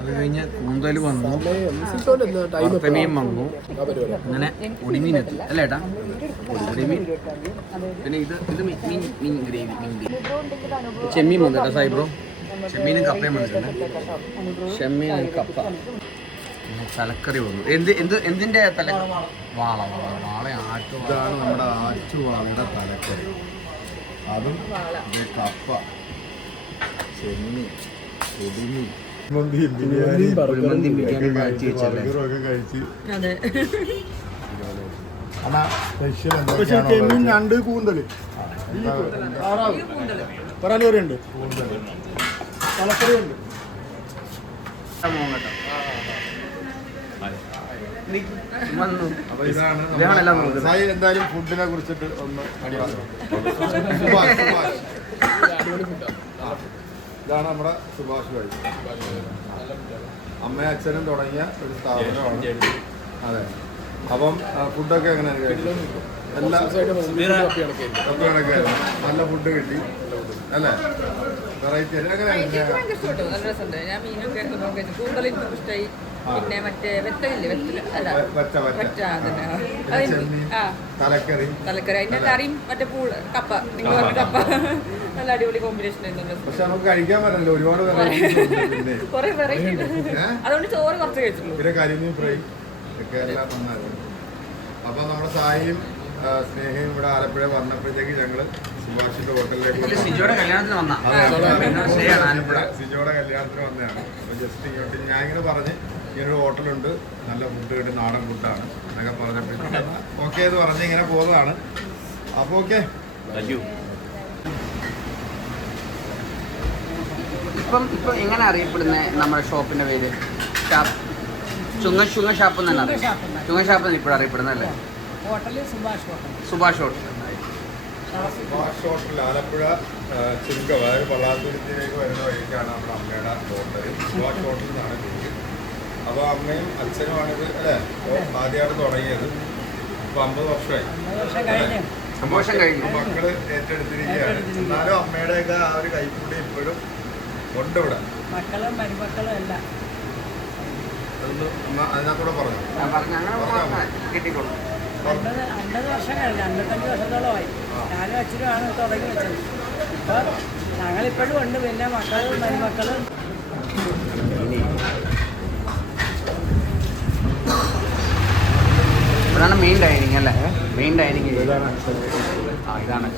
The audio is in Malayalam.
അത് കഴിഞ്ഞ് കൂന്തൽ വന്നു. വറുത്തമീൻ വന്നു. അങ്ങനെ ഒടിമീൻ എത്തി അല്ലേ ഏട്ടാ? ഒടിമീൻ പിന്നെ ഇത് ഇത് മീൻ മീൻ ഗ്രേവി മീൻ ഗ്രേവി. ചെമ്മീൻ വന്നു കേട്ടോ സായിബ്രോ ചെമ്മീനും കപ്പയും വന്നിട്ടുണ്ട്. ചെമ്മീൻ കപ്പ. തലക്കറി വന്നു. എന്ത് എന്ത് എന്തിന്റെ തല വാള വാള വാള. ആറ്റു ഇതാണ് നമ്മുടെ ആറ്റുവാളയുടെ തലക്കറി. അതും കപ്പ ചെമ്മീൻ പൊടിമീൻ ബിരിയാണി കുഴിമന്തി ബിരിയാണി മാറ്റി വെച്ചല്ലേ? ബർഗറൊക്കെ കഴിച്ച്. അതെ. സ്പെഷ്യൽ ചെമ്മീൻ ഞണ്ട് കൂന്തൽ പരാലുകറിയുണ്ട് തലക്കറിയുണ്ട്. വന്നു ഇതാണെല്ലാം നമ്മുടെ- സായി എന്തായാലും ഫുഡിനെ കുറിച്ചിട്ട് ഒന്ന് ഇതാണ് നമ്മുടെ സുഭാഷ് ഭായി. അമ്മയും അച്ഛനും തുടങ്ങിയ ഒരു സ്ഥാപനമാണ്. അതെ. അപ്പം ഫുഡൊക്കെ എങ്ങനെയാണ്? എല്ലാ. നല്ല ഫുഡ് കിട്ടി. അല്ലേ? വെറൈറ്റി ഞാൻ മീനൊക്കെ നോക്കി കൂന്തൽ എനിക്ക് ഇഷ്ടമായി പിന്നെ മറ്റേ വെത്തലില്ലേ? വെത്തൽ അല്ല. തലക്കറി. തലക്കറി. അതിന്റെ കറിയും മറ്റേ പൂൾ കപ്പ. നിങ്ങൾ പറഞ്ഞ കപ്പ. നല്ല അടിപൊളി കോമ്പിനേഷൻ പക്ഷെ നമുക്ക് കഴിക്കാൻ പറ്റില്ല. ഒരുപാട് കുറെ വെറൈറ്റി അതുകൊണ്ട് ചോറ് കുറച്ച് പിന്നെ കരിമീൻ ഫ്രൈ. ഒക്കെ എല്ലാം നന്നായിരുന്നു. അപ്പൊ നമ്മുടെ സായിയും സ്നേഹയും ഇവിടെ ആലപ്പുഴ വന്നപ്പോഴത്തേക്ക് ഞങ്ങൾ സുഭാഷിന്റെ ഹോട്ടലിലേക്ക്. സിജോയുടെ കല്യാണത്തിന് വന്നാ. അതെ, അതെ. എന്നോട് ആണ് ആലപ്പുഴ. സിജോയുടെ കല്യാണത്തിന് വന്നതാണ്. അപ്പൊ ജസ്റ്റ് ഇങ്ങോട്ട് ഞാൻ ഇങ്ങനെ പറഞ്ഞ് ഇങ്ങനൊരു ഹോട്ടലുണ്ട്. നല്ല ഫുഡ് കിട്ടും നാടൻ ഫുഡാണ് എന്നൊക്കെ പറഞ്ഞപ്പോഴത്തേക്ക് ഓക്കെ എന്ന് പറഞ്ഞ് ഇങ്ങനെ പോകുന്നതാണ് അപ്പൊ ഓക്കെ ഇപ്പം ഇപ്പം എങ്ങനെ അറിയപ്പെടുന്ന നമ്മുടെ ഷോപ്പിന്റെ പേര്? ഷാപ്പ്. ചുങ്ങ ചുങ്ങ ഷാപ്പ് എന്നാണ് അറിയാം. ചുങ്ങ ഷാപ്പ് അറിയപ്പെടുന്നല്ലേ ഹോട്ടലിൽ Subhash hotel Subhash hotel. Subhash hotel Alappuzha അതായത് പള്ളാത്തുരുത്തിലേക്ക് വരുന്ന വഴിക്കാണ് നമ്മുടെ അമ്മയുടെ ഹോട്ടൽ സുഭാഷ് ഹോട്ടൽ എന്നാണ് പേര്. അപ്പോൾ അമ്മയും അച്ഛനുമാണിത് അല്ലേ? അപ്പോൾ ആദ്യമാണ് തുടങ്ങിയത്. ഇപ്പോൾ അമ്പത് വർഷമായി. സന്തോഷം കഴിഞ്ഞു. മക്കൾ ഏറ്റെടുത്തിരിക്കുകയാണ്. എന്നാലും അമ്മയുടെയൊക്കെ ആ ഒരു കൈപ്പുള്ളി ഇപ്പോഴും ഉണ്ട് ഇവിടെ. മക്കളും മരുമക്കളും എല്ലാം. അതിനകത്തൂടെ പറഞ്ഞു? ഞാൻ പറഞ്ഞു. അങ്ങനെ കിട്ടിക്കോളൂ. അൻപത് അൻപത് വർഷം കഴിഞ്ഞു അൻപത്തഞ്ച് വർഷത്തോളമായി. ഞാനും അച്ഛനുമാണ് തുടങ്ങി വെച്ചത്. ഇപ്പോൾ ഞങ്ങളിപ്പോഴും ഉണ്ട്. പിന്നെ മക്കളും മരുമക്കളും. ഇവിടാണ് മെയിൻ ഡൈനിങ് അല്ലേ? മെയിൻ ഡൈനിങ് ആ ഇതാണ്.